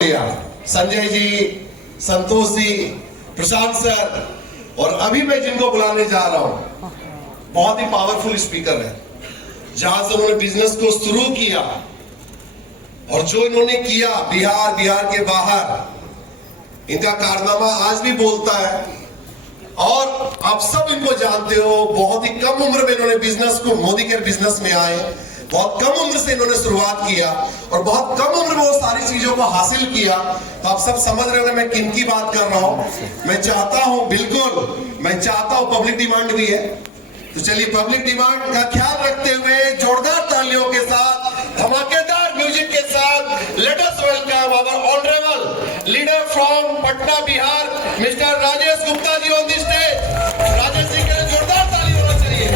संजय जी, संतोष जी, प्रशांत sir और अभी मैं जिनको बुलाने जा रहा हूं, बहुत ही पावरफुल स्पीकर है। जहां से उन्होंने बिजनेस को शुरू किया और जो इन्होंने किया बिहार के बाहर, इनका कारनामा आज भी बोलता है। और आप सब इनको जानते हो, बहुत ही कम उम्र में इन्होंने बिजनेस को, मोदी केयर बिजनेस में आए, बहुत कम उम्र से इन्होंने शुरुआत किया और बहुत कम उम्र में वो सारी चीजों को हासिल किया। तो आप सब समझ रहे हो मैं किन की बात कर रहा हूं। मैं चाहता हूं, बिल्कुल मैं चाहता हूं, पब्लिक डिमांड भी है, तो चलिए पब्लिक डिमांड का ख्याल रखते हुए जोरदार तालियों के साथ, धमाकेदार म्यूजिक के साथ let us welcome our honourable leader from Patna Bihar, mister Rajesh Gupta ji on the stage. Rajesh ji के लिए जोरदार ताली होना चाहिए।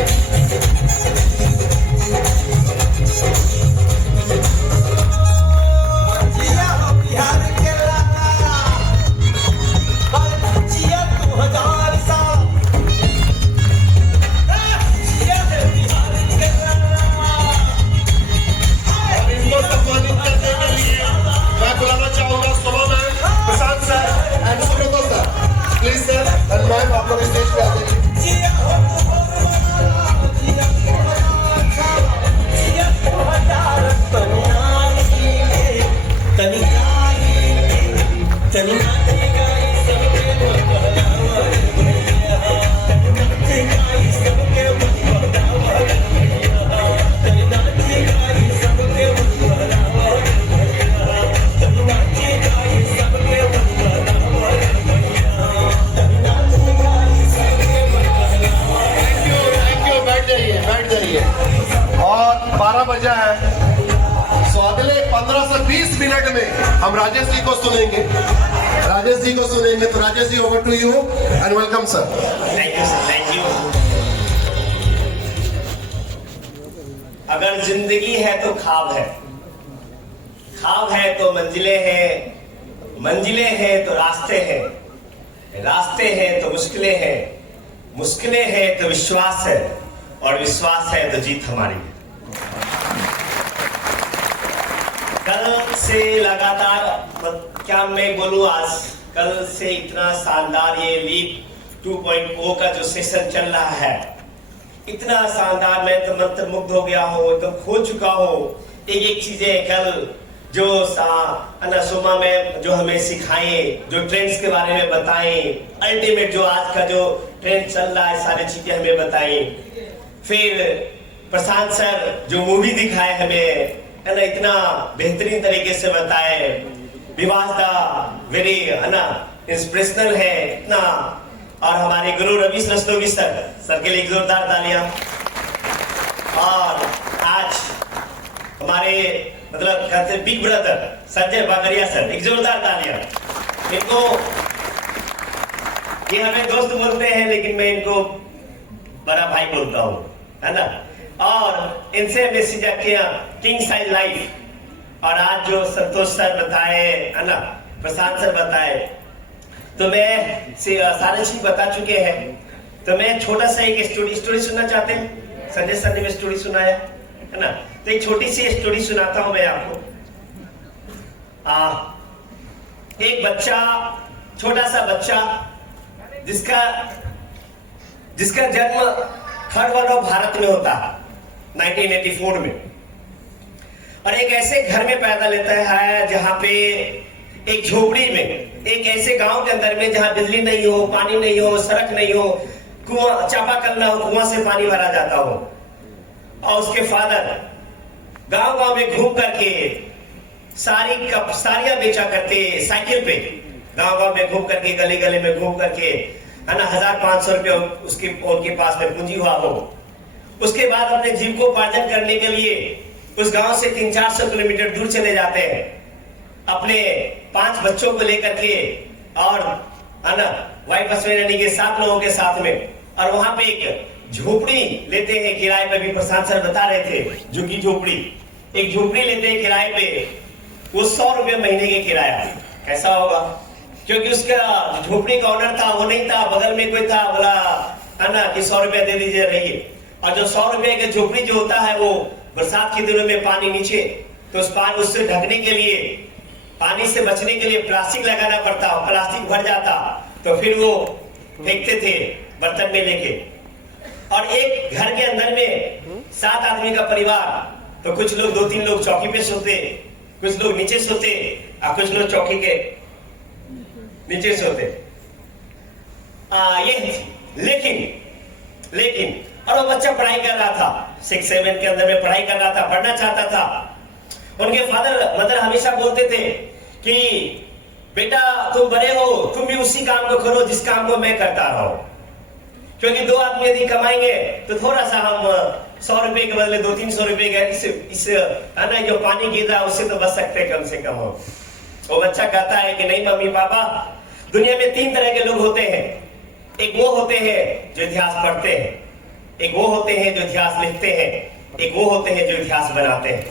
बजा है, सो अगले 15 से 20 मिनट में हम राजेश जी को सुनेंगे। राजेश जी को सुनेंगे, तो Rajesh ji over to you and welcome sir. Thank you sir, thank you. अगर जिंदगी है तो ख्वाब है, ख्वाब है तो मंजिलें हैं, मंजिलें हैं तो रास्ते हैं, रास्ते हैं तो मुश्किलें हैं, मुश्किलें हैं तो विश्वास है, और विश्वास है तो जीत हमारी। कल से लगातार, क्या मैं बोलूं, आज कल से इतना शानदार ये लीप 2.0 का जो सेशन चल रहा है, इतना शानदार, मैं तो मंत्रमुग्ध हो गया हूँ, एकदम खो चुका हूँ। एक एक चीजें कल जो सोमा में जो हमें सिखाए, जो ट्रेंड्स के बारे में बताए, अल्टीमेट जो आज का जो ट्रेंड चल रहा है, सारी चीजें हमें बताई। फिर प्रशांत सर जो मूवी दिखाए हमें, है ना, इतना बेहतरीन तरीके से बताए। विवासदा वेरी, है ना, इंस्पिरेशनल है इतना। और हमारे गुरु रवीश रस्तोगी सर के लिए जोरदार तालियां। और आज हमारे मतलब कहते big brother Sanjay Bagaria sir, एक जोरदार तालियां। इनको, ये हमें दोस्त बोलते हैं लेकिन मैं इनको बड़ा भाई बोलता हूँ, है ना। और इनसे हमें सीखा किया किंग साइज लाइफ। और आज जो संतोष सर बताए, है ना, प्रशांत सर बताए, तो मैं सारे चीज बता चुके हैं। तो मैं छोटा सा एक स्टोरी सुनना चाहते हैं। संजय सर ने स्टोरी सुनाया, है ना, तो एक छोटी सी स्टोरी सुनाता हूं मैं आपको। एक बच्चा, छोटा सा बच्चा, जिसका जन्म थर्ड वर्ल्ड ऑफ भारत में होता है 1984 में, और एक ऐसे घर में पैदा लेता है जहां पे एक झोपड़ी में, एक ऐसे गांव के अंदर में जहां बिजली नहीं हो, पानी नहीं हो, सड़क नहीं हो, कुआं, चापाकल ना हो, कुआं से पानी भरा जाता हो। और उसके फादर गांव में घूम करके साड़ियां बेचा करते, साइकिल पे गांव में घूम करके, गली गली में घूम करके, है ना, 1500 रुपये उनके पास में पूंजी हुआ हो। उसके बाद अपने जीविकोपार्जन करने के लिए उस गांव से 300-400 किलोमीटर दूर चले जाते हैं अपने 5 बच्चों को लेकर के, और, है ना, वाइफ हस्बैंड यानी के 7 लोगों के साथ में। और वहां पे एक झोपड़ी लेते हैं किराए पे, भी प्रशांत सर बता रहे थे, झुग्गी झोपड़ी, एक झोपड़ी लेते हैं किराए पे। वो 100 रुपये महीने के किराया। कैसा होगा, क्योंकि उसका झोपड़ी का ऑनर था, वो नहीं था, बगल में कोई था, बोला, है ना, कि 100 रुपया दे दीजिए, रहिए। और जो 100 रुपए की झोपड़ी जो होता है वो बरसात के दिनों में पानी नीचे, तो उस पानी उससे ढकने के लिए पानी से बचने के लिए प्लास्टिक लगाना पड़ता, प्लास्टिक भर जाता तो फिर वो फेंकते थे बर्तन में लेके। और एक घर के अंदर में 7 आदमी का परिवार, तो कुछ लोग 2-3 लोग चौकी पे सोते, कुछ लोग नीचे सोते और कुछ लोग चौकी के नीचे सोते। ये लेकिन और वो बच्चा पढ़ाई कर रहा था, 6-7 के अंदर में पढ़ाई कर रहा था, पढ़ना चाहता था। उनके फादर मदर हमेशा बोलते थे कि बेटा तुम बड़े हो, तुम भी उसी काम को करो जिस काम को मैं करता रहा हूं, क्योंकि 2 आदमी यदि कमाएंगे तो थोड़ा सा हम 100 रुपए के बदले 200-300 रुपए का इस है ना जो पानी गिर रहा है उससे तो बच सकते कम से कम हो। वो बच्चा कहता है कि नहीं मम्मी पापा, दुनिया में 3 तरह के लोग होते हैं। एक वो होते हैं जो इतिहास पढ़ते हैं, एक वो होते हैं जो इतिहास लिखते हैं, एक वो होते हैं जो इतिहास बनाते हैं।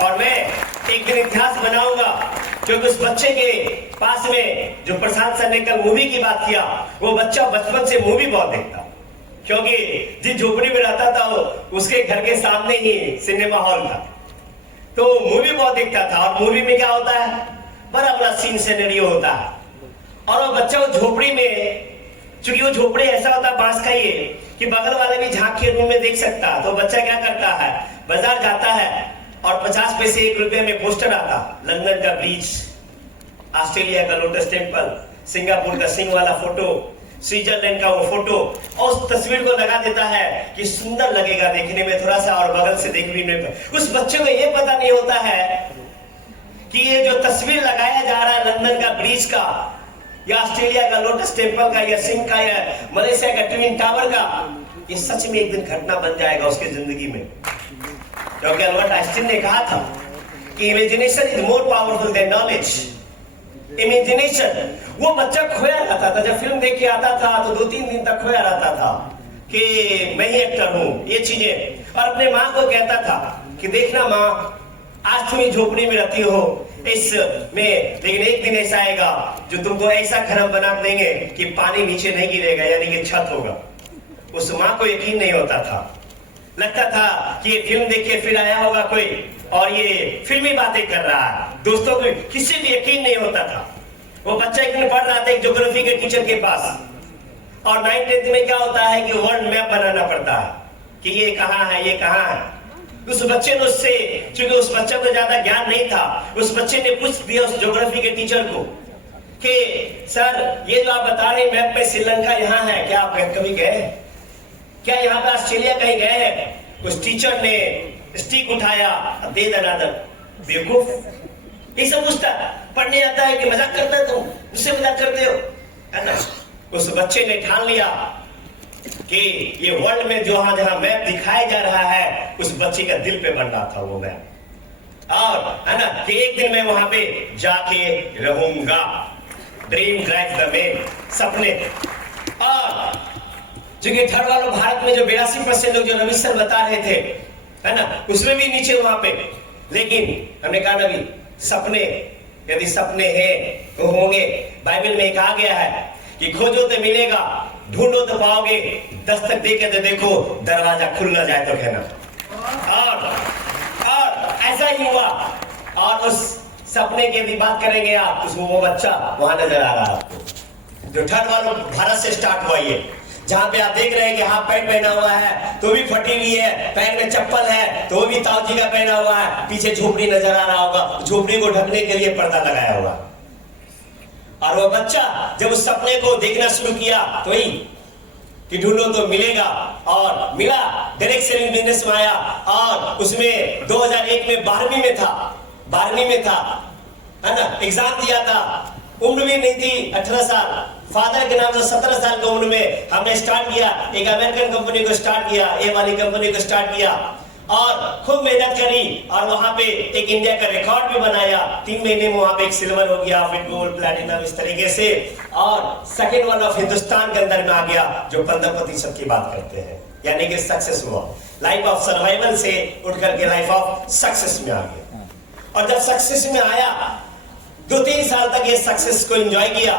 और मैं एक दिन इतिहास बनाऊंगा, क्योंकि उस बच्चे के पास में जो प्रशांत सर ने कल मूवी की बात किया, वो बच्चा बचपन से मूवी बहुत देखता, क्योंकि जिस झोपड़ी में रहता था उसके घर के सामने ही सिनेमा हॉल था, तो मूवी बहुत देखता था। और मूवी में क्या होता है, बड़ा बड़ा सीन सिनेरियो होता है। और वो बच्चा उस झोपड़ी में, चूंकि वो झोपड़ी ऐसा होता है बांस का ये कि बगल वाले भी झांक के रूम में देख सकता, तो बच्चा क्या करता है, बाजार जाता है और 50 पैसे 1 रुपए में पोस्टर आता, लंदन का ब्रिज, ऑस्ट्रेलिया का लोटस टेम्पल, सिंगापुर का सिंह वाला फोटो, स्विट्जरलैंड का वो फोटो, और उस तस्वीर को लगा देता है कि सुंदर लगेगा देखने में थोड़ा सा, और बगल से देखने में। उस बच्चे को ये पता नहीं होता है कि ये जो तस्वीर लगाया जा रहा है लंदन का ब्रिज का, या ऑस्ट्रेलिया का लोटस टेम्पल का, या सिंह का, या मलेशिया का ट्विन टावर का, ये सच में एक दिन घटना बन जाएगा उसके जिंदगी में। क्योंकि अल्बर्ट आइंस्टीन ने कहा था कि imagination is more powerful than knowledge. Imagination, वो बच्चा खोया रहता था, जब फिल्म देख के आता था तो 2-3 दिन तक खोया रहता था कि मैं ही एक्टर हूं, ये चीजें। और अपने माँ को कहता था कि देखना माँ, आज तुम झोपड़ी में रहती हो इसमें, लेकिन एक दिन ऐसा आएगा जो तुमको ऐसा खराब बना देंगे कि पानी नीचे नहीं गिरेगा, यानी कि छत होगा। उस माँ को यकीन नहीं होता था, लगता था कि ये फिल्म देख के फिर आया होगा कोई और ये फिल्मी बातें कर रहा है। दोस्तों को किसी भी यकीन नहीं होता था। वो बच्चा एक दिन पढ़ रहा था एक ज्योग्राफी के टीचर के पास, और 9th-10th में क्या होता है कि वर्ल्ड मैप बनाना पड़ता है कि ये कहाँ है, ये कहाँ है। उस बच्चे ने उससे, क्योंकि उस बच्चे को ज्यादा ज्ञान नहीं था, उस बच्चे ने पूछ दिया उस ज्योग्राफी के टीचर को कि सर ये जो आप बता रहे हैं मैप में श्रीलंका यहाँ है, क्या आप कभी गए, क्या यहाँ पे ऑस्ट्रेलिया कहीं गए हैं? उस टीचर ने स्टिक उठाया, दे दनादन, बेवकूफ, ये सब पूछता पढ़ने आता है कि मजाक करता है, तुम मुझसे मजाक करते हो, है ना। उस बच्चे ने ठान लिया कि ये वर्ल्ड में जहां मैप दिखाया जा रहा है, उस बच्चे का दिल पे बन रहा था वो मैप, और है ना कि एक दिन मैं वहां पे जाके रहूंगा। ड्रीम ड्राइव द मैन, सपने। और क्योंकि थर्ड वालों भारत में जो 82% लोग जो रवि सर बता रहे थे, है ना, उसमें भी नीचे वहां पे, लेकिन हमने कहा नबी सपने, यदि सपने हैं तो होंगे। बाइबल में कहा गया है कि खोजो तो मिलेगा, ढूंढो तो पाओगे, दस्तक देके तो देखो, दरवाजा खुल ना जाए तो कहना। और ऐसा ही हुआ। और उस सपने की यदि बात करेंगे आप, उसमें वो बच्चा वहां नजर आ रहा है आपको, जो थर्ड वालों भारत से स्टार्ट हुआ, ये जहां पे आप देख रहे हैं कि हाफ पैंट पहना हुआ है तो भी फटी हुई है, पैर में चप्पल है तो भी ताऊ जी का पहना हुआ है, पीछे झोपड़ी नजर आ रहा होगा, झोपड़ी को ढकने के लिए पर्दा लगाया होगा। और वो बच्चा जब उस सपने को देखना शुरू किया तो ही कि ढूंढो तो मिलेगा, और मिला, डायरेक्ट सेलिंग बिजनेस में आया, और उसमें 2001 में 12वीं में था, है ना, एग्जाम दिया था, उम्र भी नहीं थी 18 साल, फादर के नाम से 17 साल की उम्र में हमने स्टार्ट किया, एक अमेरिकन कंपनी को स्टार्ट किया, ए वाली कंपनी को स्टार्ट किया, और खूब मेहनत करी, और वहां पे एक इंडिया का रिकॉर्ड भी बनाया। 3 महीने में वहां पे एक सिल्वर हो गया, फिर गोल्ड, प्लैटिनम, इस तरीके से, और सेकंड वन ऑफ हिंदुस्तान के अंदर में आ गया, जो 15% की बात करते हैं, यानी कि सक्सेस हुआ, लाइफ ऑफ सर्वाइवल से उठ करके लाइफ ऑफ सक्सेस में आ गया। और जब सक्सेस में आया, 2-3 साल तक ये सक्सेस को एंजॉय किया,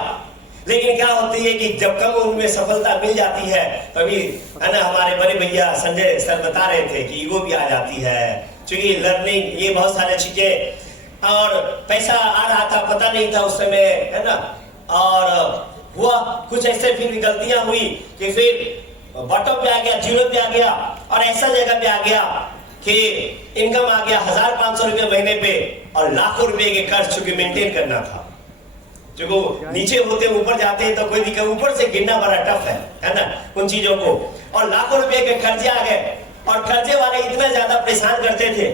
लेकिन क्या होती है कि जब कम उम्र में सफलता मिल जाती है, तभी है ना, हमारे बड़े भैया संजय सर बता रहे थे कि ईगो भी आ जाती है, क्योंकि लर्निंग, ये बहुत सारी चीजें और पैसा आ रहा था, पता नहीं था उस समय, है ना। और हुआ कुछ ऐसे फिर गलतियां हुई कि फिर बॉटम पे आ गया, जीरो पे आ गया, और ऐसा जगह पे आ गया कि इनकम आ गया 1500 रुपये महीने पे और लाखों रुपए के कर्ज चूंकि मेंटेन करना था। जो नीचे होते ऊपर जाते हैं तो कोई दिक्कत, ऊपर से गिरना बड़ा टफ है ना उन चीजों को। और लाखों रुपए के कर्जे आ गए, और कर्जे वाले इतना ज्यादा परेशान करते थे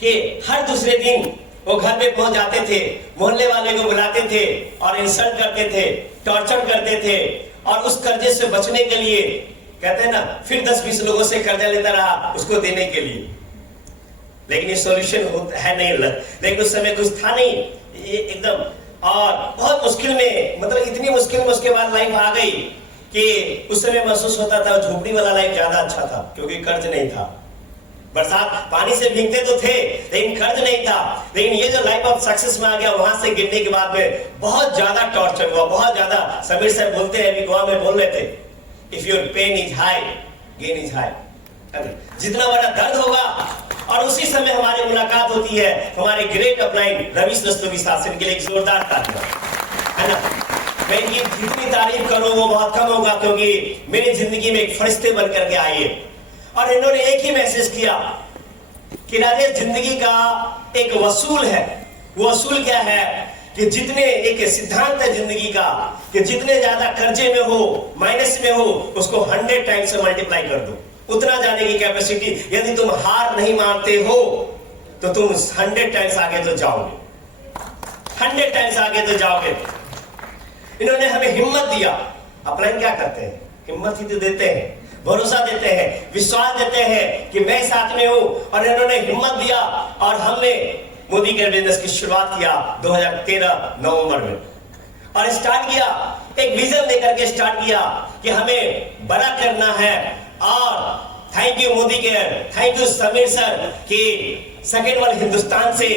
कि हर दूसरे दिन वो घर पे पहुंच जाते थे, मोहल्ले वाले को बुलाते थे और इंसल्ट करते थे, टॉर्चर करते थे। और उस कर्जे से बचने के लिए कहते हैं ना, फिर 10-20 लोगों से कर्जा लेता रहा उसको देने के लिए। लेकिन ये सॉल्यूशन है नहीं, लेकिन उस समय कुछ था नहीं, ये एकदम। और बहुत मुश्किल में, मतलब इतनी मुश्किल में उसके बाद लाइफ आ गई कि उस समय महसूस होता था झोपड़ी वाला लाइफ ज्यादा अच्छा था, क्योंकि कर्ज नहीं था। बरसात पानी से भीगते तो थे लेकिन कर्ज नहीं था। लेकिन ये जो लाइफ ऑफ सक्सेस में आ गया, वहां से गिरने के बाद में बहुत ज्यादा टॉर्चर हुआ, बहुत ज्यादा। समीर साहब बोलते हैं, अभी गोवा में बोल रहे थे, if your pain is high gain is high. जितना बड़ा दर्द होगा, और उसी समय हमारी मुलाकात होती है हमारे ग्रेट अपलाइन रवीश रस्तोगी साहब से। इनके लिए एक जोरदार तालियां, है ना। मैं इनकी जितनी तारीफ करूं वो बहुत कम होगा, क्योंकि मेरी जिंदगी में एक फरिश्ते बन करके आए और इन्होंने एक ही मैसेज किया कि राजेश, जिंदगी का एक वसूल है। वो वसूल क्या है कि जितने, एक सिद्धांत है जिंदगी का कि जितने ज्यादा कर्जे में हो, माइनस में हो, उसको 100 टाइम्स से मल्टीप्लाई कर दो। उतना जाने की कैपेसिटी। यदि तुम हार नहीं मानते हो तो तुम 100 टाइम्स आगे तो जाओगे, 100 टाइम्स आगे तो जाओगे। इन्होंने हमें हिम्मत दिया। अपलाइन क्या करते हैं? हिम्मत ही तो देते हैं, भरोसा देते हैं, विश्वास देते हैं कि मैं साथ में हूं। और इन्होंने हिम्मत दिया और हमने मोदी केयर बिजनेस की शुरुआत किया 2013 नवंबर में, और स्टार्ट किया एक विजन लेकर के स्टार्ट किया कि हमें बड़ा करना है। और thank you Modi care, thank you Sameer sir कि सेकेंड वर्ल्ड हिंदुस्तान से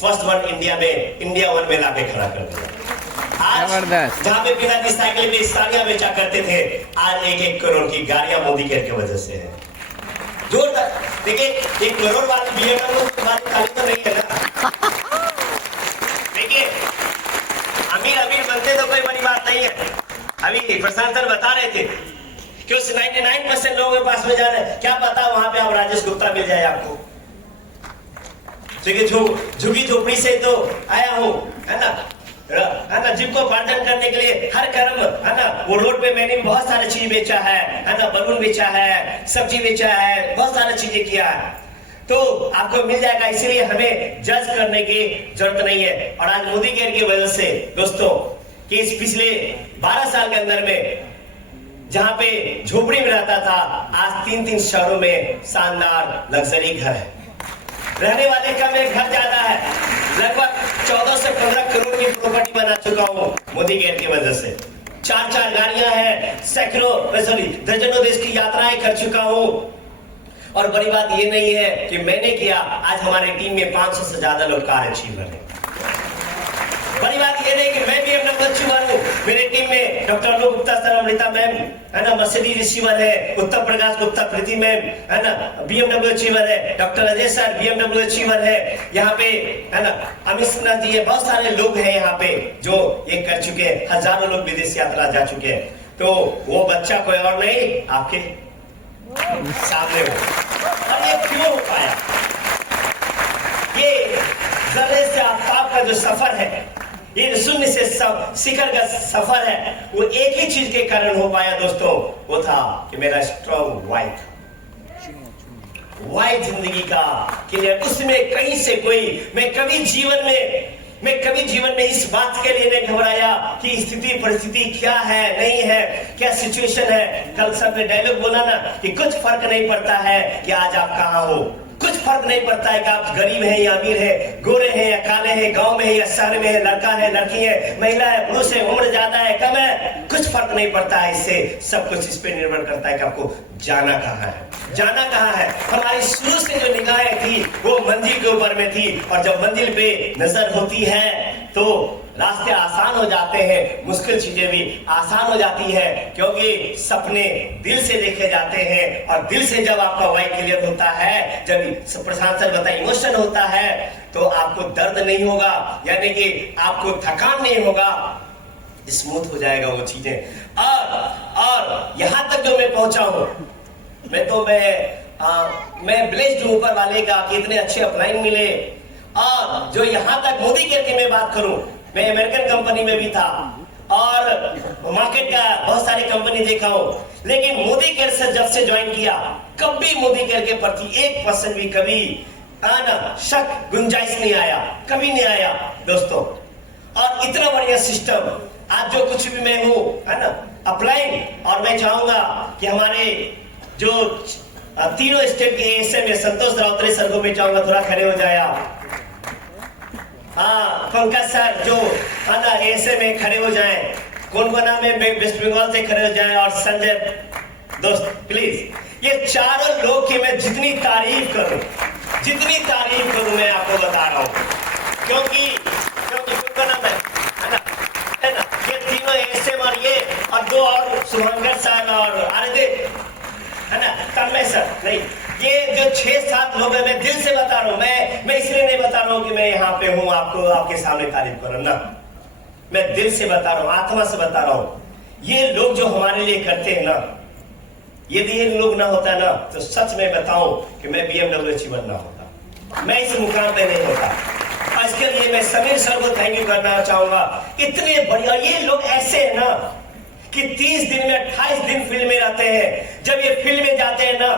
फर्स्ट वर्ल्ड इंडिया में, इंडिया 1 में लाके खड़ा कर दिया। आज जहां पे पिताजी साइकिल में साड़ियां बेचा करते थे, आज 1-1 करोड़ की गाड़ियां मोदी केयर की वजह से है। जोरदार। देखिए, 1 करोड़ वाली BMW वाली ताली तो नहीं है ना। देखिए, अमीर बनते तो कोई बड़ी बात नहीं है। अभी प्रशांत सर बता रहे थे कि उस 99% लोगों के पास में जाना है, क्या पता वहां पे आप राजेश गुप्ता मिल जाए आपको। झुगी झोपड़ी से तो आया हूं, है ना, जिनको पार्टन करने के लिए हर कर्म, है ना। वो रोड पे मैंने बहुत सारी चीज बेचा है ना, बलून बेचा है, सब्जी बेचा है, बहुत सारी चीजें किया है, तो आपको मिल जाएगा। इसलिए हमें जज करने की जरूरत नहीं है। और आज मोदी केयर की वजह से दोस्तों, कि इस पिछले 12 साल के अंदर में जहां पे झोपड़ी में रहता था, आज 3 शहरों में शानदार लग्जरी घर है। रहने वाले का में घर ज्यादा है, लगभग 14 से 15 करोड़ की प्रॉपर्टी बना चुका हूं मोदी केयर की वजह से। 4 गाड़ियां हैं, दर्जनों देश की यात्राएं कर चुका हूं। और बड़ी बात ये नहीं है कि मैंने किया, आज हमारे टीम में 500 से ज्यादा लोग कार अचीवर हैं। बड़ी बात ये नहीं कि मैं BMW अचीवर हूं, मेरे टीम में डॉक्टर अनु गुप्ता सर, अमृता मैम, है ना, मर्सिडीज अचीवर है, उत्तम प्रकाश गुप्ता प्रीति मैम, है ना, BMW अचीवर है, doctor Ajay sir BMW achiever है, यहाँ पे, है ना, अमित सिन्हा जी है, बहुत सारे लोग हैं यहाँ पे जो ये कर चुके हैं। हजारों लोग विदेश यात्रा जा चुके हैं। तो वो बच्चा कोई और नहीं, आपके सामने हो। और ये क्यों हो पाया? ये जर्रे से आफ्ताब का जो सफर है, ये शून्य से शिखर का सफर है, वो एक ही चीज के कारण हो पाया दोस्तों, वो था कि मेरा स्ट्रॉन्ग वाई जिंदगी का क्लियर। उसमें कहीं से कोई, मैं कभी जीवन में इस बात के लिए नहीं घबराया कि स्थिति परिस्थिति क्या है, नहीं है, क्या सिचुएशन है। कल सर ने डायलॉग बोला ना कि कुछ फर्क नहीं पड़ता है कि आज आप कहां हो, कुछ फर्क नहीं पड़ता है कि आप गरीब हैं या अमीर हैं, गोरे हैं या काले हैं, गांव में है या शहर में है, लड़का है लड़की है, महिला है पुरुष है, उम्र ज्यादा है कम है, कुछ फर्क नहीं पड़ता है। इससे सब कुछ इस पे निर्भर करता है कि आपको जाना कहाँ है, जाना कहाँ है। हमारी शुरू से जो निगाहें थी वो मंजिल के ऊपर में थी, और जब मंजिल पे नजर होती है तो रास्ते आसान हो जाते हैं, मुश्किल चीजें भी आसान हो जाती है, क्योंकि सपने दिल से देखे जाते हैं। और दिल से जब आपका वाई क्लियर होता है, जब प्रशांत सर बताए इमोशन होता है, तो आपको दर्द नहीं होगा, यानी कि आपको थकान नहीं होगा, स्मूथ हो जाएगा वो चीजें। और यहां तक जो मैं पहुंचा हूं, मैं ब्लेस्ड हूं ऊपर वाले का कि इतने अच्छे अपलाइन मिले। और जो यहां तक मोदी केयर की मैं बात करूं, मैं अमेरिकन कंपनी में भी था और मार्केट का बहुत सारी कंपनी देखा हूं, लेकिन मोदी केयर से जब से ज्वाइन किया, कभी मोदी केयर के प्रति 1% भी कभी शक गुंजाइश नहीं आया, कभी नहीं आया दोस्तों। और इतना बढ़िया सिस्टम, आज जो कुछ भी मैं हूं, है ना, अपलाइन। और मैं चाहूंगा कि हमारे जो तीनों स्टेट के एएसए में संतोष राउतरे सर को मैं चाहूंगा थोड़ा खड़े हो जाए आप। हाँ, पंकज सर जो है ना एएसए में खड़े हो जाएं, कौन नाम है वेस्ट बंगाल से खड़े हो जाएं, और संजय दोस्त प्लीज। ये चारों लोग की मैं जितनी तारीफ करूं मैं आपको बता रहा हूं, क्योंकि कौन नाम है ना, ये तीनों एएसए और ये और दो और शुभंकर सर और है ना तन्मय सर, नहीं, ये जो 6-7 लोग हैं, मैं दिल से बता रहा हूं, मैं इसलिए नहीं बता रहा हूं कि मैं यहाँ पे हूं आपको आपके सामने तारीफ करूं ना, मैं दिल से बता रहा हूं, आत्मा से बता रहा हूं। ये लोग जो हमारे लिए करते हैं ना, यदि ये लोग ना होता ना, तो सच में बताऊं कि मैं BMW अचीवर ना होता, मैं इस मुकाम पे नहीं होता। और इसके लिए मैं समीर सर को थैंक यू करना चाहूंगा। इतने बढ़िया ये लोग ऐसे है ना कि 30 दिन में 28 दिन फील्ड में रहते हैं। जब ये फील्ड में जाते हैं ना,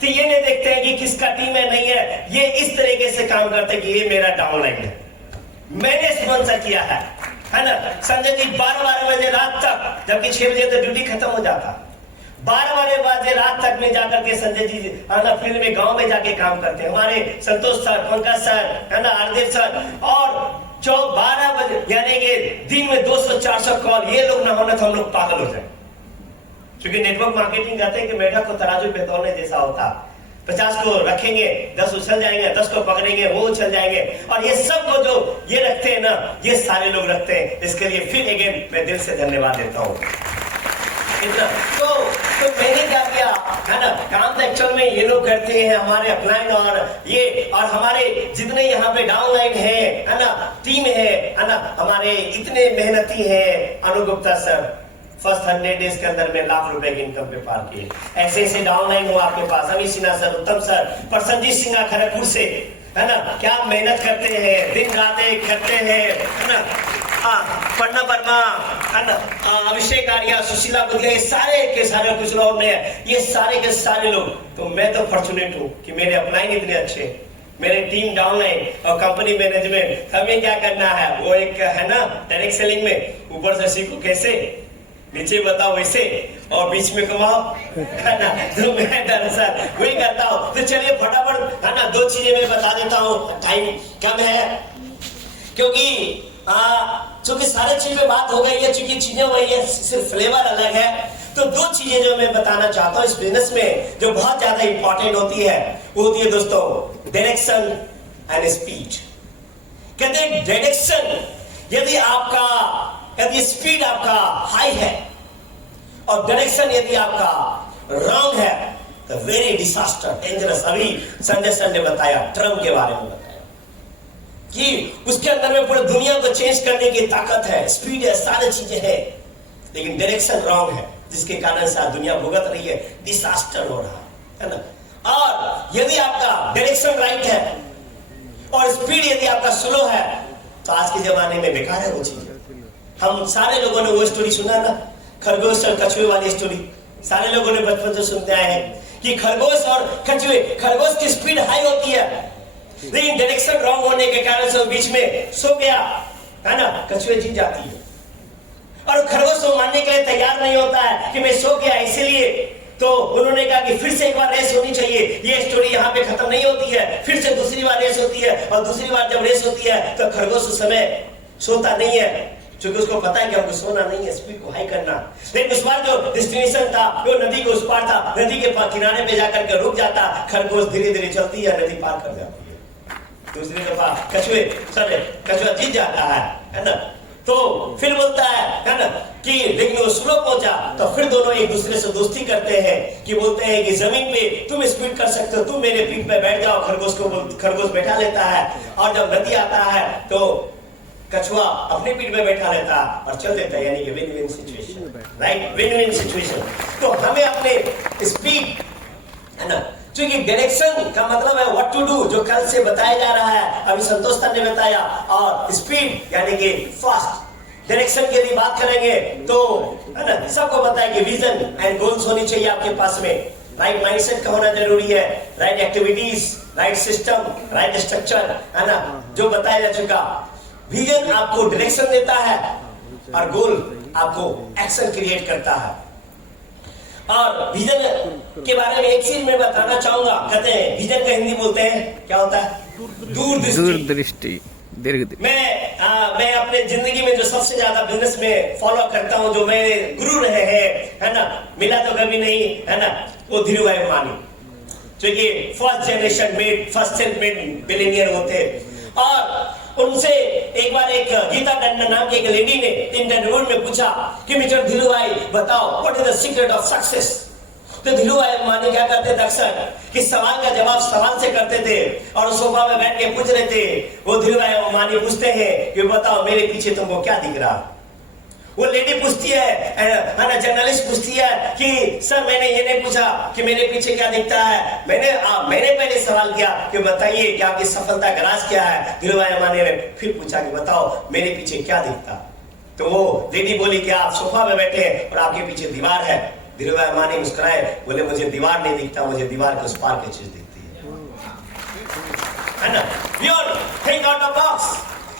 तो ये नहीं देखते हैं कि किसका टीम है नहीं है, ये इस तरीके से काम करते हैं कि ये मेरा डाउनलाइन है, मैंने स्पॉन्सर किया है ना। संजय जी 12 बजे रात तक, जबकि 6 बजे तो ड्यूटी खत्म हो जाता, 12 बजे रात तक में जाकर के संजय जी फील्ड में गांव में जाके काम करते हैं। हमारे संतोष सर, पंकज सर, है ना, आरदेव सर, और 12 बजे, यानी कि दिन में 200-400 कॉल, ये लोग ना होना तो हम लोग पागल हो जाए। क्योंकि नेटवर्क मार्केटिंग कहते हैं कि मेढक को तराजू पे तौलने जैसा होता, 50 को रखेंगे, 10 उछल जाएंगे, 10 को पकड़ेंगे, वो उछल जाएंगे। और ये सब को जो ये रखते हैं ना, ये सारे लोग रखते हैं। इसके लिए फिर अगेन मैं दिल से धन्यवाद देता हूँ। इतना तो मैंने क्या किया, है ना, काम तो एक्चुअल में ये लोग करते हैं, हमारे अपलाइन और हमारे जितने यहाँ पे डाउनलाइन है ना, टीम है ना, हमारे इतने मेहनती है। अनु गुप्ता सर फर्स्ट 100 डेज के अंदर में लाख रुपए की इनकम पे पार किए। ऐसे डाउनलाइन हो आपके पास, अमित सिन्हा सर, उत्तम सर, प्रसन्नजीत सिन्हा खड़गपुर से, है ना, क्या मेहनत करते हैं, दिन रात करते हैं, है ना, पन्ना वर्मा, है ना, अभिषेक आर्या, सुशीला बुधिया, ये सारे के सारे, कुछ लोग में ये सारे के सारे लोग। तो मैं तो फॉर्चुनेट हूँ कि मेरे अपलाइन इतने अच्छे, मेरे टीम डाउनलाइन और कंपनी मैनेजमेंट, हमें क्या करना है, वो एक है ना डायरेक्ट सेलिंग में ऊपर से सीखो कैसे, नीचे बताओ वैसे, और बीच में कमाओ, है ना। तो मैं दरअसल वही करता हूँ। तो चलिए फटाफट, है ना, 2 चीजें मैं बता देता हूँ, टाइम कम है, क्योंकि चूंकि सारे चीज में बात हो गई है, चूंकि चीजें वही है, सिर्फ फ्लेवर अलग है। तो 2 चीजें जो मैं बताना चाहता हूँ इस बिजनेस में, जो बहुत ज्यादा इंपॉर्टेंट होती है, वो होती है दोस्तों डायरेक्शन एंड स्पीड। कहते हैं डायरेक्शन, यदि स्पीड आपका हाई है और डायरेक्शन यदि आपका रॉन्ग है, तो वेरी डिजास्टर, डेंजरस। अभी संजय सर ने बताया, ट्रम्प के बारे में बताया कि उसके अंदर में पूरी दुनिया को चेंज करने की ताकत है, स्पीड है, सारी चीजें हैं, लेकिन डायरेक्शन रॉन्ग है, जिसके कारण से दुनिया भुगत रही है, डिजास्टर हो रहा है ना। और यदि आपका डायरेक्शन राइट है और स्पीड यदि आपका स्लो है, तो आज के जमाने में बेकार है वो चीज। हम सारे लोगों ने वो स्टोरी सुना ना, खरगोश और कछुए वाली स्टोरी, सारे लोगों ने बचपन से सुनते आए हैं कि खरगोश और कछुए, खरगोश की स्पीड हाई होती है, लेकिन डायरेक्शन रॉन्ग होने के कारण से वो बीच में सो गया, है ना, कछुए जीत जाती है। और खरगोश को मानने के लिए तैयार नहीं होता है कि मैं सो गया, इसीलिए तो उन्होंने कहा कि फिर से एक बार रेस होनी चाहिए, ये स्टोरी यहाँ पे खत्म नहीं होती है, फिर से दूसरी बार रेस होती है, और दूसरी बार जब रेस होती है तो खरगोश उस समय सोता नहीं है, क्योंकि उसको पता है कि हमको सोना नहीं है, स्पीड को हाई करना। लेकिन उस बार जो डेस्टिनेशन था वो नदी के उस पार था, नदी के किनारे पे जाकर के रुक जाता, खरगोश धीरे धीरे चलती है, नदी पार कर जाती है। दूसरी दफा कछुआ जीत जाता है ना। तो फिर बोलता है ना कि लेकिन वो स्लो पहुंचा, तो फिर दोनों एक दूसरे से दोस्ती करते हैं कि बोलते हैं कि जमीन पे तुम स्पीड कर सकते हो, तुम मेरे पीठ पे बैठ जाओ। खरगोश बैठा लेता है, और जब नदी आता है तो कछुआ अपने पीठ पे बैठा लेता और चल देता है, यानी कि win win situation, right, win win situation. तो हमें अपने स्पीड, है ना, क्योंकि डायरेक्शन का मतलब है व्हाट टू डू, जो कल से बताया जा रहा है, अभी संतोष सर ने बताया, और स्पीड यानी कि फास्ट। डायरेक्शन की यदि बात करेंगे तो है ना, सबको पता है कि विजन एंड गोल्स होनी चाहिए आपके पास में, राइट माइंडसेट का होना जरूरी है, right activities, right system, right structure, है ना, जो बताया जा चुका। विजन आपको डायरेक्शन देता है और गोल आपको एक्शन क्रिएट करता है। और विजन के बारे में एक चीज मैं बताना चाहूंगा, कहते हैं विजन का हिंदी बोलते हैं क्या होता है, दूरदृष्टि। मैं अपने जिंदगी में जो सबसे ज्यादा बिजनेस में फॉलो करता हूं, जो मेरे गुरु रहे हैं, है ना, मिला तो कभी नहीं, है ना, वो धीरूभाई अंबानी, जो कि first generation made, first self made billionaire होते। और उनसे एक बार एक गीता टंडन नाम की एक लेडी ने इंटरव्यू में पूछा कि मिस्टर धीरूभाई बताओ what is the secret of success. तो धीरूभाई अंबानी क्या करते थे अक्सर कि सवाल का जवाब सवाल से करते थे, और सोफा में बैठ के पूछ रहे थे। वो धीरूभाई अंबानी पूछते हैं कि बताओ मेरे पीछे तुमको क्या दिख रहा। वो लेडी पूछती है ना, जर्नलिस्ट पूछती है कि सर मैंने ये नहीं पूछा कि मेरे पीछे क्या दिखता है, मैंने पहले सवाल किया कि बताइए कि आपकी सफलता का राज क्या है। धीरूभाई अंबानी ने फिर पूछा कि बताओ मेरे पीछे क्या दिखता। तो वो लेडी बोली कि आप सोफा में बैठे हैं और आपके पीछे दीवार है। धीरूभाई अंबानी मुस्कुराए, बोले मुझे दीवार नहीं दिखता, मुझे दीवार के उस पार की चीज दिखती है ना। थिंक आउट ऑफ बॉक्स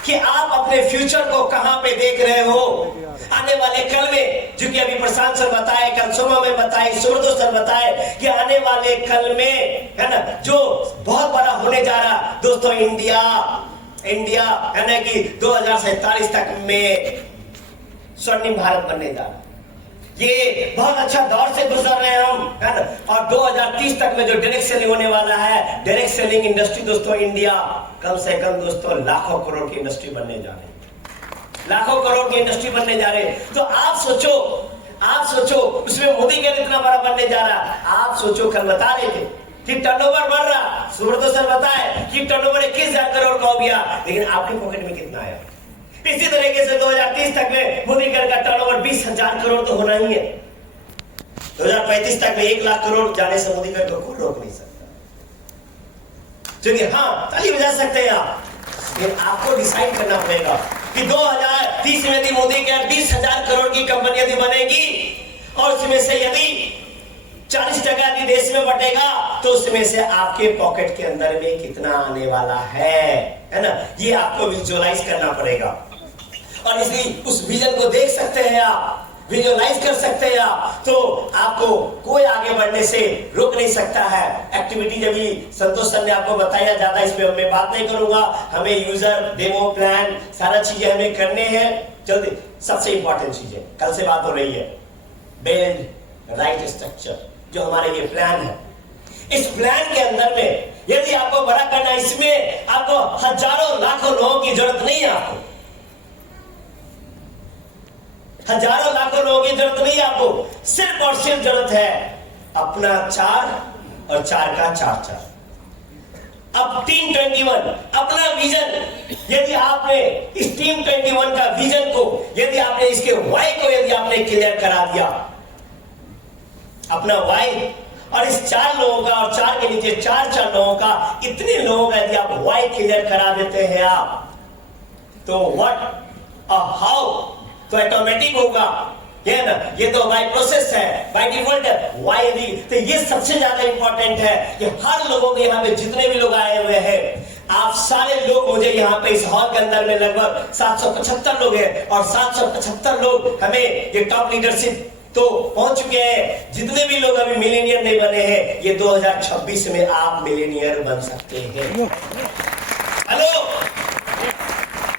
कि आप अपने फ्यूचर को कहां पे देख रहे हो आने वाले कल में, जो कि अभी प्रशांत सर बताए, कल सोमा में बताए, सूर्यदोष सर बताए कि आने वाले कल में, है ना, जो बहुत बड़ा होने जा रहा दोस्तों, इंडिया है ना कि 2047 तक में स्वर्णिम भारत बनने जा रहा। ये बहुत अच्छा दौर से गुजर रहे हैं हम, है ना, और 2030 तक में जो डायरेक्ट सेलिंग होने वाला है, डायरेक्ट सेलिंग इंडस्ट्री दोस्तों, इंडिया कम से कम दोस्तों लाखों करोड़ की इंडस्ट्री बनने जा रही है, लाखों करोड़ की इंडस्ट्री बनने जा रहे हैं। तो आप सोचो उसमें मोदी का इतना बड़ा बनने जा रहा। आप सोचो, कल बता रहे थे कि टर्नओवर बढ़ रहा, सुब्रत सर बताए कि टर्नओवर 21,000 करोड़ का हो गया, लेकिन आपके पॉकेट में कितना आया। इसी तरीके से 2030 तक में मोदी का टर्नओवर 20,000 करोड़ तो होना ही है। 2035 तक में 1 लाख करोड़ जाने से मोदी का कोई रोक नहीं सकता। क्योंकि हाँ, ताली बजा सकते हैं आप, लेकिन आपको डिसाइड करना पड़ेगा कि 2030 में यदि मोदी के 20,000 करोड़ की कंपनी यदि बनेगी, और उसमें से यदि 40% यदि देश में बटेगा, तो उसमें से आपके पॉकेट के अंदर में कितना आने वाला है ना, ये आपको विजुअलाइज करना पड़ेगा। और इसलिए उस विजन को देख सकते हैं आप, विजुअलाइज कर सकते हैं आप, तो आपको कोई आगे बढ़ने से रोक नहीं सकता है। एक्टिविटी जब भी संतोष सर ने आपको बताया, ज्यादा इस पे मैं बात नहीं करूंगा। हमें यूजर डेमो प्लान सारा चीजें हमें करने हैं जल्दी। सबसे इंपॉर्टेंट चीजें कल से बात हो रही है, बिल्ड राइट स्ट्रक्चर, जो हमारे ये प्लान है। इस प्लान के अंदर में यदि आपको बड़ा करना, इसमें आपको हजारों लाखों लोगों की जरूरत नहीं है, आपको हजारों लाखों लोगों की जरूरत नहीं है, आपको सिर्फ और सिर्फ जरूरत है अपना 4 और 4 का 4। अब टीम 21 अपना विजन, यदि आपने इस टीम 21 का विजन को, यदि आपने इसके वाई को यदि आपने क्लियर करा दिया, अपना वाई, और इस 4 लोगों का और 4 के नीचे 4 लोगों का, इतने लोगों का यदि आप वाई क्लियर करा देते हैं आप, तो व्हाट और हाउ तो ऑटोमेटिक होगा, ये ना, ये तो बाय प्रोसेस है, बाय डिफॉल्ट है। वाई यदि, तो ये सबसे ज्यादा इंपॉर्टेंट है कि हर लोगों के यहाँ पे जितने भी लोग आए हुए हैं, आप सारे लोग, मुझे यहाँ पे इस हॉल के अंदर में लगभग 775 लोग हैं, और 775 लोग हमें ये टॉप लीडरशिप तो पहुंच चुके हैं। जितने भी लोग अभी मिलेनियर नहीं बने हैं, ये 2026 में आप मिलेनियर बन सकते हैं। हेलो,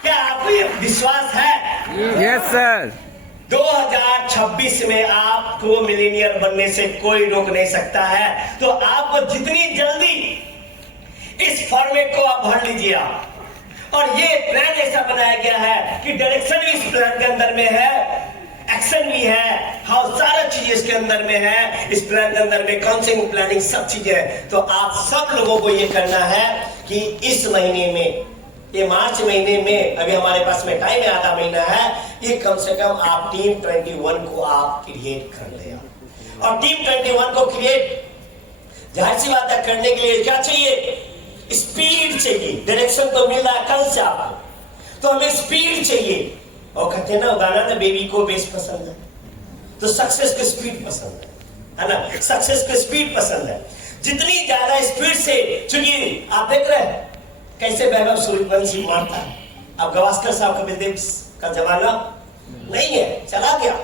क्या आपको ये विश्वास है? Yes sir. 2026 में आपको मिलेनियर बनने से कोई रोक नहीं सकता है। तो आपको जितनी जल्दी इस फॉर्मेट को आप भर लीजिए, और ये प्लान ऐसा बनाया गया है कि डायरेक्शन भी इस प्लान के अंदर में है, एक्शन भी है, हाँ सारा चीज इसके अंदर में है। इस प्लान के अंदर में काउंसलिंग, प्लानिंग सब चीजें हैं। तो आप सब लोगों को ये करना है कि इस महीने में, ये मार्च महीने में, अभी हमारे पास में टाइम है, आधा महीना है, ये कम से कम आप टीम 21 को आप क्रिएट कर ले। और टीम 21 को क्रिएट जाहिर सी बात है करने के लिए क्या चाहिए? स्पीड चाहिए। डायरेक्शन तो मिल रहा है कल से आपको, तो हमें स्पीड चाहिए। और कहते हैं ना गाना ना, बेबी को बेस पसंद है तो सक्सेस को स्पीड पसंद है ना? सक्सेस को स्पीड पसंद है। जितनी ज्यादा स्पीड से, चूंकि आप देख रहे हैं कैसे वैभव सूर्यवंशी मारता है। अब गवास्कर साहब, कपिल देव का जमाना नहीं है, चला गया।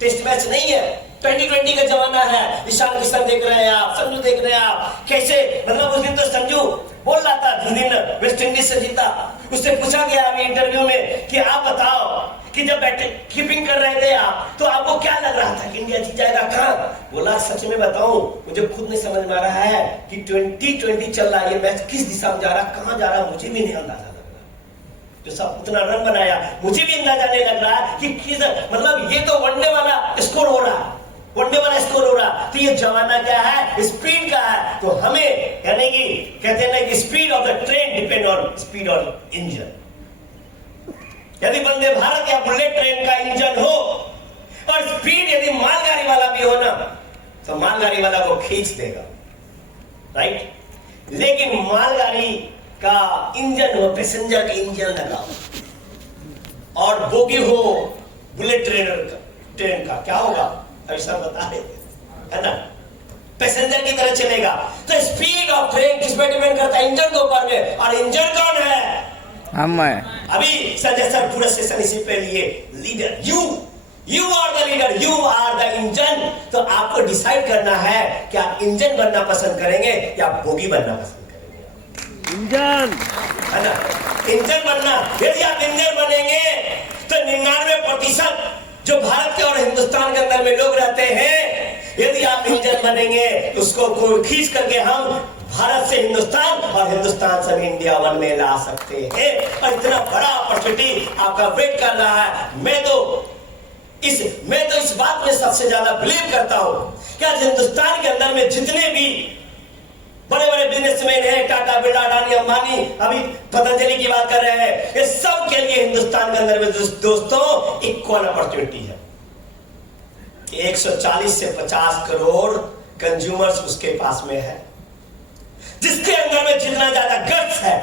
टेस्ट मैच नहीं है, 2020 का जमाना है। ईशान किशन देख रहे हैं आप, संजू देख रहे हैं आप, कैसे मतलब उस दिन तो संजू बोल रहा था जिस दिन वेस्ट इंडीज से जीता, उससे पूछा गया अभी इंटरव्यू में कि आप बताओ कि जब बैटिंग कीपिंग कर रहे थे आप, तो आपको क्या लग रहा था कि इंडिया जीत जाएगा? कहाँ? बोला सच में बताऊं, मुझे खुद नहीं समझ में आ रहा है कि 2020 चल रहा है, ये मैच किस दिशा में जा रहा, कहाँ जा रहा, मुझे भी नहीं अंदाजा लग रहा। जो सब उतना रन बनाया, मुझे भी अंदाजा नहीं लग रहा है कि किस, मतलब ये तो वनडे वाला स्कोर हो रहा है, वनडे वाला स्कोर हो रहा। तो ये जमाना क्या है? स्पीड का है। तो हमें यानी कि कहते हैं ना कि speed of the train depend on speed of engine. यदि वंदे भारत या बुलेट ट्रेन का इंजन हो और स्पीड यदि मालगाड़ी वाला भी हो ना, तो मालगाड़ी वाला को खींच देगा, राइट? लेकिन मालगाड़ी का इंजन हो, पैसेंजर का इंजन लगाओ और बोगी हो बुलेट ट्रेन का, क्या होगा? ऐसा बता रहे है ना, पैसेंजर की तरह चलेगा। तो स्पीड ऑफ ट्रेन किस पे डिपेंड करता है? इंजन के ऊपर में। और इंजन कौन है? हम है। अभी संजय सर पूरा सेशन इसी पे लिए, leader you are the leader, you are the engine. तो आपको डिसाइड करना है कि आप इंजन बनना पसंद करेंगे या बोगी बनना पसंद करेंगे। इंजन है ना, इंजन बनना। यदि आप इंजन बनेंगे तो 99% जो भारत के और हिंदुस्तान के अंदर में लोग रहते हैं, यदि आप इंजन बनेंगे तो उसको खींच करके हम भारत से हिंदुस्तान और हिंदुस्तान से इंडिया वन में ला सकते हैं। और इतना बड़ा अपॉर्चुनिटी आपका वेट कर रहा है। मैं तो इस बात में सबसे ज्यादा बिलीव करता हूं कि आज हिंदुस्तान के अंदर में जितने भी बड़े बड़े बिजनेसमैन हैं, टाटा, बिरला, अडानी, अंबानी, अभी पतंजलि की बात कर रहे हैं, ये सब के लिए हिंदुस्तान के अंदर में दोस्तों इक्वल अपॉर्चुनिटी है। 140 से 50 करोड़ कंज्यूमर्स उसके पास में है। जिसके अंदर में जितना ज्यादा गट्स है,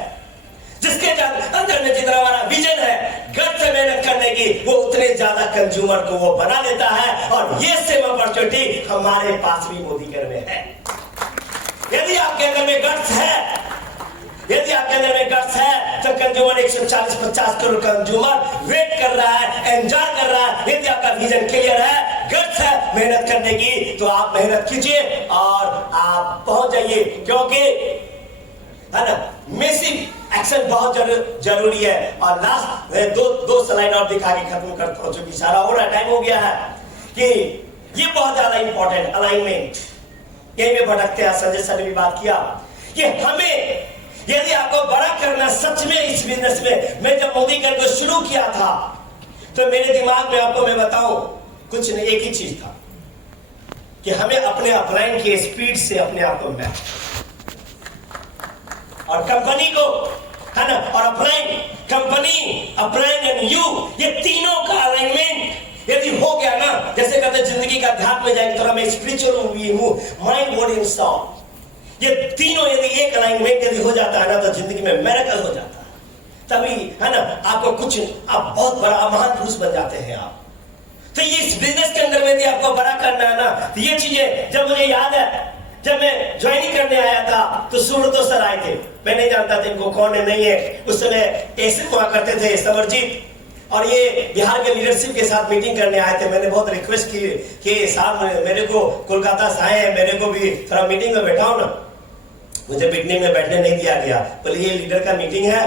जिसके अंदर में जितना बड़ा विजन है गट्स से मेहनत करने की, वो उतने ज्यादा कंज्यूमर को वो बना देता है। और ये सेम अपॉर्चुनिटी हमारे पास भी मोदी घर में है। यदि आपके अंदर में गट्स है, यदि आपके अंदर में गट्स है, तो कंज्यूमर 140-50 करोड़ कंज्यूमर वेट कर रहा है, एंजॉय कर रहा है। यदि आपका विजन क्लियर है, गट्स है मेहनत करने की, तो आप मेहनत कीजिए और आप पहुंच जाइए। क्योंकि है ना, मेसिव एक्शन बहुत जरूरी है। और लास्ट दो स्लाइड और दिखा के खत्म करता हूं, जो इशारा हो रहा है, टाइम हो गया है, कि ये बहुत ज्यादा इंपॉर्टेंट अलाइनमेंट। यही में भटकते हैं, संजय सर ने भी बात किया कि हमें यदि आपको बड़ा करना सच में इस बिजनेस में, मैं जब मोदी कर को शुरू किया था तो मेरे दिमाग में आपको मैं बताऊं कुछ नहीं, एक ही चीज था कि हमें अपने अपलाइन के स्पीड से अपने आप को मैच और कंपनी को, है ना, और upline, company, upline and you, ये तीनों का अलाइनमेंट यदि हो गया ना, जैसे कहते जिंदगी का ध्यान में जाएगी, थोड़ा मैं स्पिरिचुअल भी हूं, माइंड, बॉडी एंड सॉल, ये तीनों यदि एक अलाइनमेंट यदि हो जाता है ना, तो जिंदगी में मिरेकल हो जाता है। तभी है ना, आपको कुछ, आप बहुत बड़ा महान पुरुष बन जाते हैं आप। तो ये इस बिजनेस के अंदर में यदि आपको बड़ा करना है ना, तो ये चीजें, जब मुझे याद है जब मैं ज्वाइनिंग करने आया था तो सुब्रतो सर आए थे, मैं नहीं जानता था इनको कौन है नहीं है। उस समय ऐसे हुआ करते थे समरजीत, और ये बिहार के लीडरशिप के साथ मीटिंग करने आए थे। मैंने बहुत रिक्वेस्ट की कि साहब मेरे को कोलकाता से आए हैं, मेरे को भी थोड़ा मीटिंग में बैठाओ ना। मुझे मीटिंग में बैठने नहीं दिया गया, बोले ये लीडर का मीटिंग है,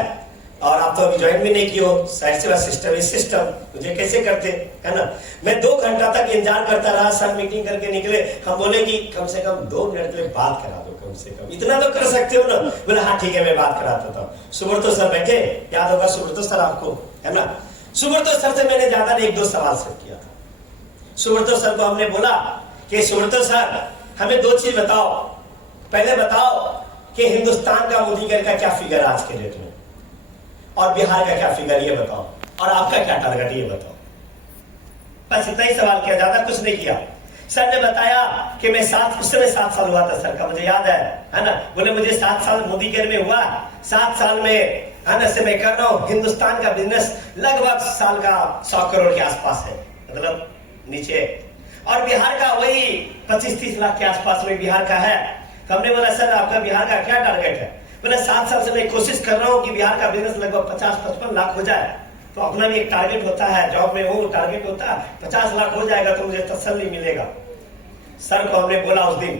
और आप तो अभी ज्वाइन भी नहीं किए हो, साइड से सिस्टम इज सिस्टम, मुझे कैसे करते है ना। मैं 2 घंटा तक इंतजार करता रहा, सर मीटिंग करके निकले, हम बोले कि कम से कम 2 मिनट के लिए बात करा दो, कम से कम इतना तो कर सकते हो ना। बोले हाँ ठीक है मैं बात कराता था। सुब्रतो सर बैठे, याद होगा सुब्रतो सर आपको, है ना। सुब्रतो सर से मैंने ज्यादा नहीं 1-2 सवाल सेट किया था। सुब्रतो सर को हमने बोला कि सुब्रतो सर हमें 2 चीज बताओ, पहले बताओ कि हिंदुस्तान का मोदी का क्या फिगर आज के डेट में, और बिहार का क्या फिगर ये बताओ, और आपका क्या टारगेट ये बताओ। बस इतना ही सवाल किया, ज्यादा कुछ नहीं किया। सर ने बताया कि मैं उस समय 7 साल हुआ था सर का, मुझे याद है ना। बोले मुझे 7 साल मोदी केयर में हुआ, 7 साल में है ना से मैं कर रहा हूँ। हिंदुस्तान का बिजनेस लगभग साल का 100 करोड़ के आसपास है, मतलब नीचे, और बिहार का वही 25-30 लाख के आसपास में बिहार का है। तो हमने बोला सर आपका बिहार का क्या टारगेट है। बोले 7 साल से मैं कोशिश कर रहा हूँ कि बिहार का बिजनेस लगभग 50-55 लाख हो जाए। तो अपना भी एक टारगेट होता है, जॉब में हूँ टारगेट होता है 50 लाख हो जाएगा तो मुझे तसल्ली मिलेगा। सर को हमने बोला उस दिन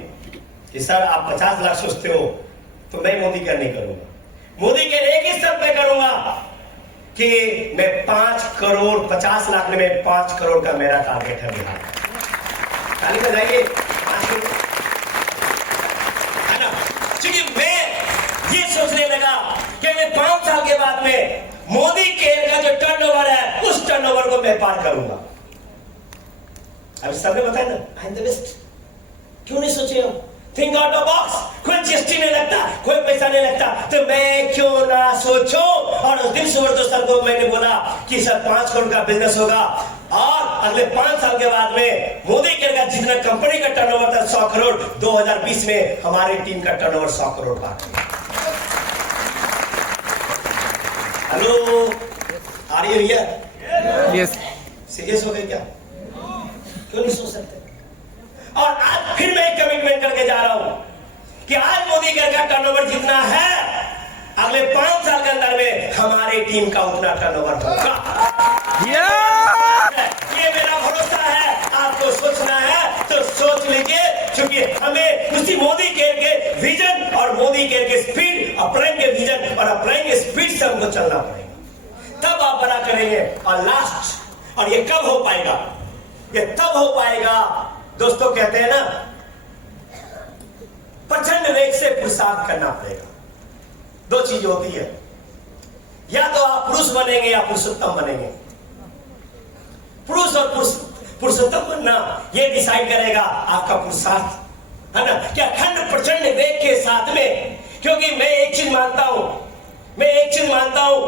कि सर आप 50 लाख सोचते हो तो मैं मोदी केयर नहीं करूंगा, मोदी केयर एक ही स्टेप पे करूंगा कि मैं 5 करोड़ 50 लाख में 5 करोड़ का मेरा टारगेट है बिहार। ताली बजाइए, है ना। क्योंकि मैं ये सोचने लगा कि मैं 5 साल के बाद में मोदी केयर का जो टर्नओवर है उस टर्नओवर को मैं पार करूंगा। अभी सबने बताया ना, आई एम द बेस्ट। क्यों नहीं सोचे हो, थिंक आउट ऑफ बॉक्स। कोई जीएसटी नहीं लगता, कोई पैसा नहीं लगता, तो मैं क्यों ना सोचो। और उस दिन सुब्रतो सर को मैंने बोला कि सर 5 करोड़ का बिजनेस होगा, और अगले 5 साल के बाद में मोदी केयर का जितना कंपनी का टर्नओवर था 100 करोड़, 2020 में हमारी टीम का टर्नओवर 100 करोड़ पार किया। Hello, are you here? Yes. Serious हो गए क्या? क्यों नहीं सोच सकते? और आज फिर मैं एक कमिटमेंट करके जा रहा हूं कि आज मोदी केयर का टर्नओवर जितना है, अगले 5 साल के अंदर में हमारी टीम का उतना टर्नओवर होगा। ये मेरा भरोसा है। आपको सोचना है तो सोच लीजिए, क्योंकि हमें उसी मोदी केयर के विजन और मोदी केयर के स्पीड, अप्लाइंग विजन और अप्लाइंग स्पीड से हमको चलना पड़ेगा, तब आप बड़ा करेंगे। और लास्ट, और ये कब हो पाएगा? ये तब हो पाएगा दोस्तों, कहते हैं ना प्रचंड वेग से पुरुषार्थ करना पड़ेगा। 2 चीज होती है, या तो आप पुरुष बनेंगे या पुरुषोत्तम बनेंगे। पुरुष और पुरुषोत्तम बनना ये डिसाइड करेगा आपका पुरुषार्थ, है ना। क्या अखंड प्रचंड वेग के साथ में, क्योंकि मैं एक चीज मानता हूं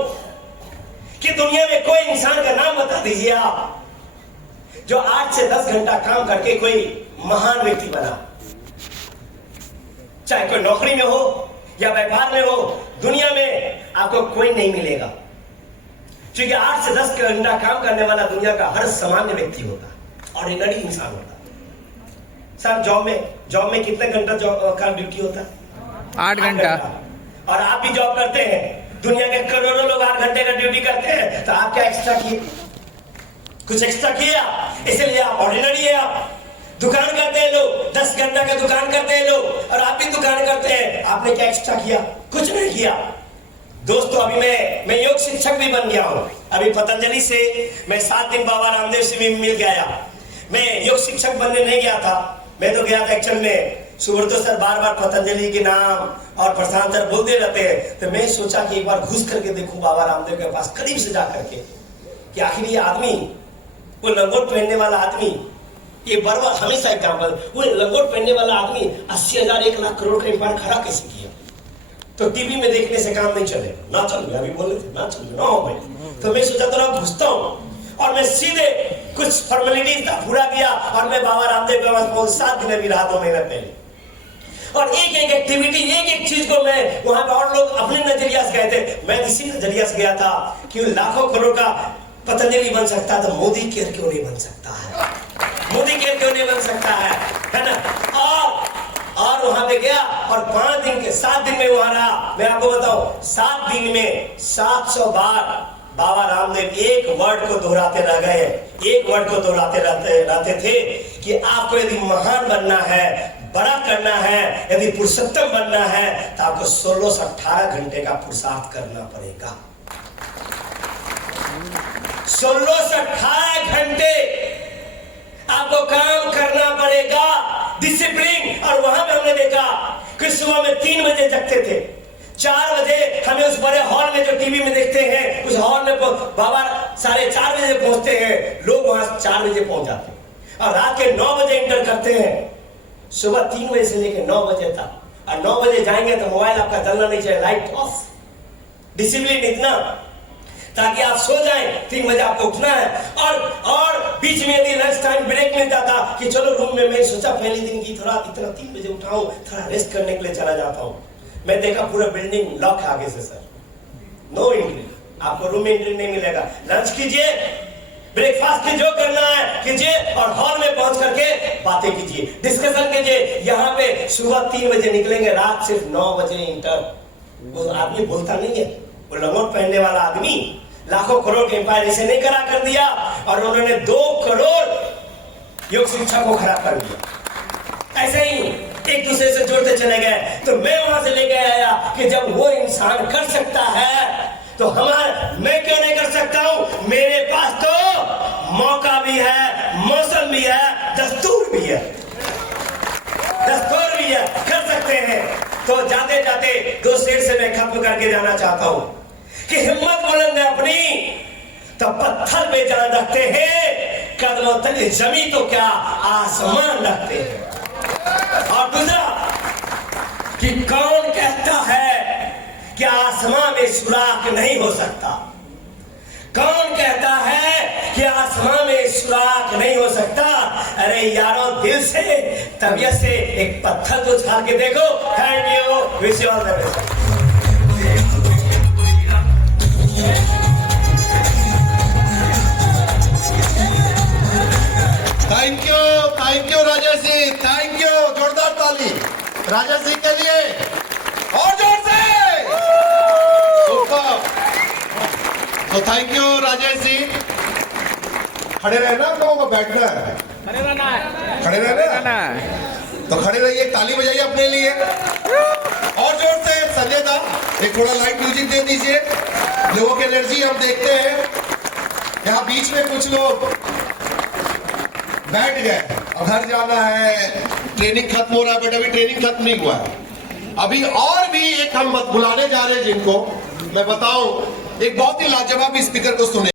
कि दुनिया में कोई इंसान का नाम बता दीजिए आप जो 8 से 10 घंटा काम करके कोई महान व्यक्ति बना, चाहे कोई नौकरी में हो या व्यापार में हो, दुनिया में आपको कोई नहीं मिलेगा। क्योंकि 8 से 10 घंटा काम करने वाला दुनिया का हर सामान्य व्यक्ति होता है, ऑर्डिनरी इंसान होता है। सर जॉब में कितने घंटा जॉब का ड्यूटी होता है? 8 घंटा। और आप भी जॉब करते हैं, दुनिया के करोड़ों लोग 8 घंटे का ड्यूटी करते हैं, तो आप क्या एक्स्ट्रा किए? कुछ एक्स्ट्रा किया, इसलिए आप ऑर्डिनरी है। आप दुकान करते हैं लोग, 10 घंटा का दुकान करते हैं लोग, और आप भी दुकान करते हैं, आपने क्या एक्स्ट्रा किया? कुछ नहीं किया। दोस्तों अभी मैं योग शिक्षक भी बन गया हूं। अभी पतंजलि से मैं 7 दिन बाबा रामदेव से भी मिल गया। मैं योग शिक्षक बनने नहीं गया था, मैं तो गया था एक्चुअल में, सुब्रतो सर बार बार पतंजलि के नाम और प्रशांत सर बोलते रहते हैं, तो मैं सोचा कि एक बार घुस करके देखूं बाबा रामदेव के पास, करीब से जा करके, कि आखिर ये आदमी, वो लंगोट पहनने वाला आदमी, ये बरबर हमेशा एग्जाम्पल, वो लंगोट पहनने वाला आदमी 80,000 1 लाख करोड़ का एम्पायर खड़ा कैसे किया? तो टीवी में देखने से काम नहीं चलेगा, ना चल गया, अभी बोले थे ना चल गया, ना हो भाई। तो मैं सोचा थोड़ा घुसता हूँ, और मैं सीधे कुछ फॉर्मेलिटीज था पूरा किया, और मैं बाबा रामदेव के पास पहुंच 7 दिन अभी रहा 2 महीना पहले। और एक एक एक्टिविटी, एक एक चीज को मैं वहां पे, और लोग अपने नजरिया से गए थे, मैं इसी नजरिया से गया था कि लाखों करोड़ का पतंजलि बन सकता है तो मोदी केयर क्यों नहीं बन सकता है? मोदी केयर क्यों नहीं बन सकता है ना। और वहां पे गया, और 5 दिन के 7 दिन में वहां रहा। मैं आपको बताऊं, 7 दिन में 700 बार बाबा रामदेव एक वर्ड को दोहराते रह गए, एक वर्ड को दोहराते रहते थे कि आपको यदि महान बनना है, बड़ा करना है, यदि पुरुषोत्तम बनना है, तो आपको 16 से 18 घंटे का पुरुषार्थ करना पड़ेगा। 16 से 18 घंटे आपको काम करना पड़ेगा, डिसिप्लिन। और वहां पे हमने देखा कि सुबह में 3 बजे जगते थे, 4 बजे हमें उस बड़े हॉल में जो टीवी में देखते हैं उस हॉल में बाबा 4:30 बजे पहुंचते हैं, लोग वहां 4 बजे पहुंच जाते हैं और रात के 9 बजे इंटर करते हैं, सुबह 3 बजे से लेकर 9 बजे तक। और 9 बजे जाएंगे तो मोबाइल आपका चलना नहीं चाहिए, लाइट ऑफ। डिसिप्लिन इतना ताकि आप सो जाएं, 3 बजे आपको उठना है। और बीच में यदि लंच टाइम ब्रेक मिल जाता कि चलो रूम में, मैं सोचा पहले दिन की थोड़ा इतना 3 बजे उठाऊं, थोड़ा रेस्ट करने के लिए चला जाता हूं। मैं देखा पूरा बिल्डिंग लॉक है आगे से सर, नो एंट्री, आपको रूम में एंट्री नहीं मिलेगा। लंच कीजिए, ब्रेकफास्ट की जो करना है कीजिए और हॉल में पहुंच करके बातें कीजिए, डिस्कशन कीजिए। यहाँ पे सुबह 3 बजे निकलेंगे, रात सिर्फ 9 बजे इंटर। वो आदमी बोलता नहीं है, वो लंगोट पहनने वाला आदमी लाखों करोड़ के एम्पायर ऐसे नहीं करा कर दिया और उन्होंने 2 करोड़ योग शिक्षा को खराब कर दिया। ऐसे ही एक दूसरे से जोड़ते चले गए। तो मैं वहां से लेके आया कि जब वो इंसान कर सकता है तो मैं क्यों नहीं कर सकता हूं? मेरे पास तो मौका भी है, मौसम भी है, दस्तूर भी है, कर सकते हैं। तो जाते जाते 2 शेर से मैं खत्म करके जाना चाहता हूं कि हिम्मत बुलंद है अपनी तो पत्थर पे जान रखते हैं, कदमों तले जमी तो क्या आसमान रखते हैं। और दूसरा कि कौन कहता है कि आसमान में सुराख नहीं हो सकता? कौन कहता है कि आसमान में सुराख नहीं हो सकता? अरे यारों, दिल से, तबीयत से एक पत्थर को छाल के देखो। Thank you, wish you all the best. Thank you Rajesh ji, thank you. जोरदार ताली राजेश जी के लिए, और जोर से। सुपर। तो थैंक यू राजेश जी। खड़े रहना, आप लोगों को बैठना है, खड़े रहना है। तो खड़े रहिए, ताली बजाइए अपने लिए और जोर से। संजय दा, एक थोड़ा लाइट म्यूजिक दे दीजिए। लोगों की एनर्जी हम देखते हैं। यहाँ बीच में कुछ लोग बैठ गए, अब घर जाना है, ट्रेनिंग खत्म हो रहा है, बट अभी ट्रेनिंग खत्म नहीं हुआ है। अभी और भी एक हम बुलाने जा रहे हैं जिनको मैं बताऊं, एक बहुत ही लाजवाब स्पीकर को सुने।